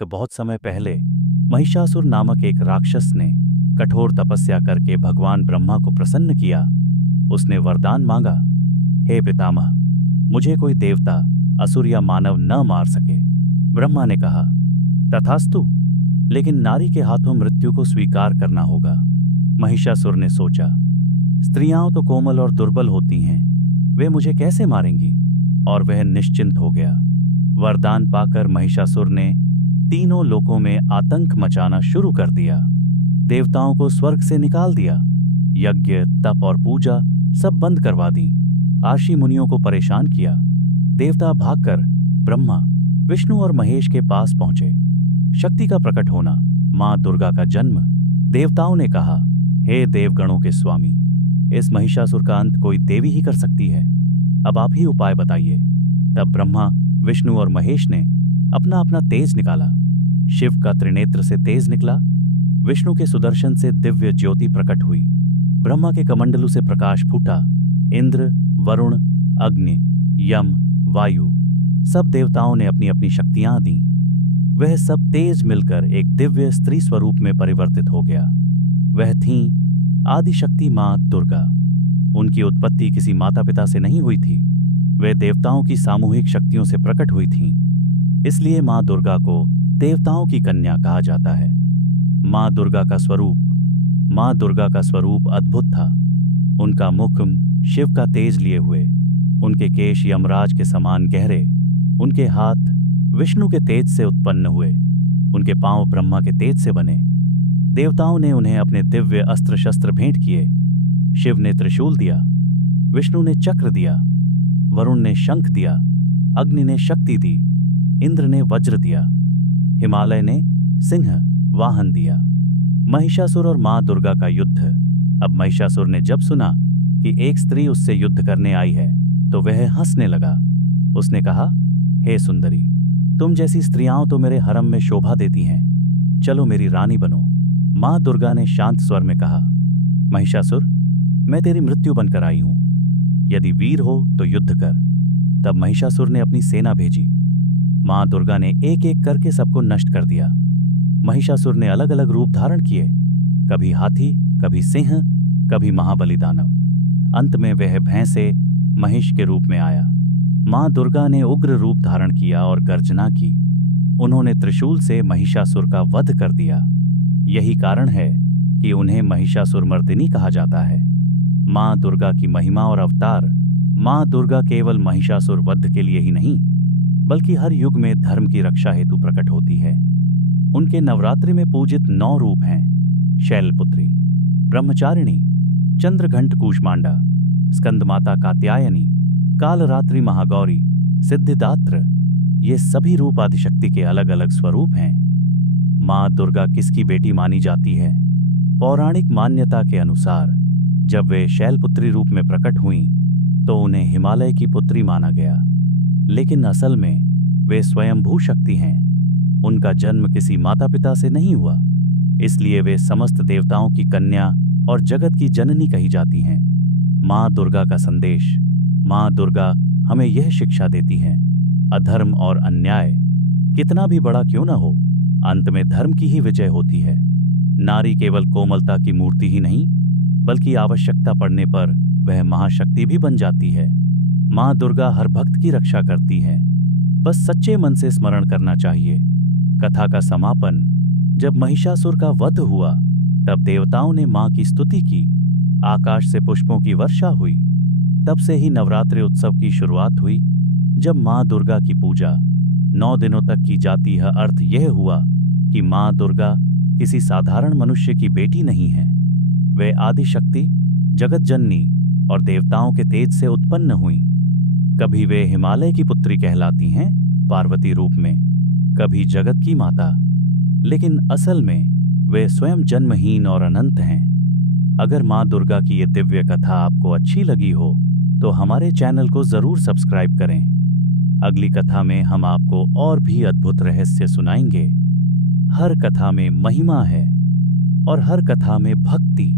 कि बहुत समय पहले महिषासुर नामक एक राक्षस ने कठोर तपस्या करके भगवान ब्रह्मा को प्रसन्न किया। उसने वरदान मांगा, हे पितामह, मुझे कोई देवता, असुर या मानव न मार सके। ब्रह्मा ने कहा, तथास्तु, लेकिन नारी के हाथों मृत्यु को स्वीकार करना होगा। महिषासुर ने सोचा, स्त्रियां तो कोमल और दुर्बल होती हैं, वे मुझे कैसे मारेंगी? और वह निश्चिंत हो गया। वरदान पाकर महिषासुर ने तीनों लोकों में आतंक मचाना शुरू कर दिया। देवताओं को स्वर्ग से निकाल दिया, यज्ञ, तप और पूजा सब बंद करवा दी, आशी मुनियों को परेशान किया। देवता भागकर ब्रह्मा, विष्णु और महेश के पास पहुंचे। शक्ति का प्रकट होना, मां दुर्गा का जन्म। देवताओं ने कहा, हे देवगणों के स्वामी, इस महिषासुर का अंत कोई देवी ही कर सकती है, अब आप ही उपाय बताइए। तब ब्रह्मा, विष्णु और महेश ने अपना अपना तेज निकाला। शिव का त्रिनेत्र से तेज निकला, विष्णु के सुदर्शन से दिव्य ज्योति प्रकट हुई, ब्रह्मा के कमंडलू से प्रकाश फूटा। इंद्र, वरुण, अग्नि, यम, वायु सब देवताओं ने अपनी अपनी शक्तियां दी। वह सब तेज मिलकर एक दिव्य स्त्री स्वरूप में परिवर्तित हो गया। वह थीं आदिशक्ति मां दुर्गा। उनकी उत्पत्ति किसी माता पिता से नहीं हुई थी, वे देवताओं की सामूहिक शक्तियों से प्रकट हुई थीं। इसलिए मां दुर्गा को देवताओं की कन्या कहा जाता है। मां दुर्गा का स्वरूप अद्भुत था। उनका मुख शिव का तेज लिए हुए, उनके केश यमराज के समान गहरे, उनके हाथ विष्णु के तेज से उत्पन्न हुए, उनके पांव ब्रह्मा के तेज से बने। देवताओं ने उन्हें अपने दिव्य अस्त्र शस्त्र भेंट किए। शिव ने त्रिशूल दिया, विष्णु ने चक्र दिया, वरुण ने शंख दिया, अग्नि ने शक्ति दी, इंद्र ने वज्र दिया, हिमालय ने सिंह वाहन दिया। महिषासुर और मां दुर्गा का युद्ध। अब महिषासुर ने जब सुना कि एक स्त्री उससे युद्ध करने आई है तो वह हंसने लगा। उसने कहा, हे सुंदरी, तुम जैसी स्त्रियां तो मेरे हरम में शोभा देती हैं, चलो मेरी रानी बनो। मां दुर्गा ने शांत स्वर में कहा, महिषासुर, मैं तेरी मृत्यु बनकर आई हूं, यदि वीर हो तो युद्ध कर। तब महिषासुर ने अपनी सेना भेजी। मां दुर्गा ने एक एक करके सबको नष्ट कर दिया। महिषासुर ने अलग अलग रूप धारण किए, कभी हाथी, कभी सिंह, कभी महाबली दानव। अंत में वह भैंसे महिष के रूप में आया। मां दुर्गा ने उग्र रूप धारण किया और गर्जना की। उन्होंने त्रिशूल से महिषासुर का वध कर दिया। यही कारण है कि उन्हें महिषासुरमर्दिनी कहा जाता है। मां दुर्गा की महिमा और अवतार। मां दुर्गा केवल महिषासुर वध के लिए ही नहीं, बल्कि हर युग में धर्म की रक्षा हेतु प्रकट होती है। उनके नवरात्रि में पूजित 9 रूप हैं: शैलपुत्री, ब्रह्मचारिणी, चंद्रघंट कूष्मांडा, स्कंदमाता कात्यायनी, कालरात्रि महागौरी, सिद्धिदात्र। ये सभी रूप आदिशक्ति के अलग अलग स्वरूप हैं। मां दुर्गा किसकी बेटी मानी जाती है? पौराणिक मान्यता के अनुसार जब वे शैलपुत्री रूप में प्रकट हुईं तो उन्हें हिमालय की पुत्री माना गया, लेकिन असल में वे स्वयंभू शक्ति हैं। उनका जन्म किसी माता पिता से नहीं हुआ, इसलिए वे समस्त देवताओं की कन्या और जगत की जननी कही जाती हैं। मां दुर्गा का संदेश। मां दुर्गा हमें यह शिक्षा देती हैं, अधर्म और अन्याय कितना भी बड़ा क्यों न हो, अंत में धर्म की ही विजय होती है। नारी केवल कोमलता की मूर्ति ही नहीं, बल्कि आवश्यकता पड़ने पर वह महाशक्ति भी बन जाती है। मां दुर्गा हर भक्त की रक्षा करती है, बस सच्चे मन से स्मरण करना चाहिए। कथा का समापन। जब महिषासुर का वध हुआ तब देवताओं ने मां की स्तुति की, आकाश से पुष्पों की वर्षा हुई। तब से ही नवरात्रि उत्सव की शुरुआत हुई। जब मां दुर्गा की पूजा 9 दिनों तक की जाती है, अर्थ यह हुआ कि मां दुर्गा किसी साधारण मनुष्य की बेटी नहीं है। वे आदिशक्ति, जगत जननी और देवताओं के तेज से उत्पन्न हुई। कभी वे हिमालय की पुत्री कहलाती हैं, पार्वती रूप में, कभी जगत की माता, लेकिन असल में वे स्वयं जन्महीन और अनंत हैं। अगर मां दुर्गा की ये दिव्य कथा आपको अच्छी लगी हो तो हमारे चैनल को जरूर सब्सक्राइब करें। अगली कथा में हम आपको और भी अद्भुत रहस्य सुनाएंगे। हर कथा में महिमा है और हर कथा में भक्ति।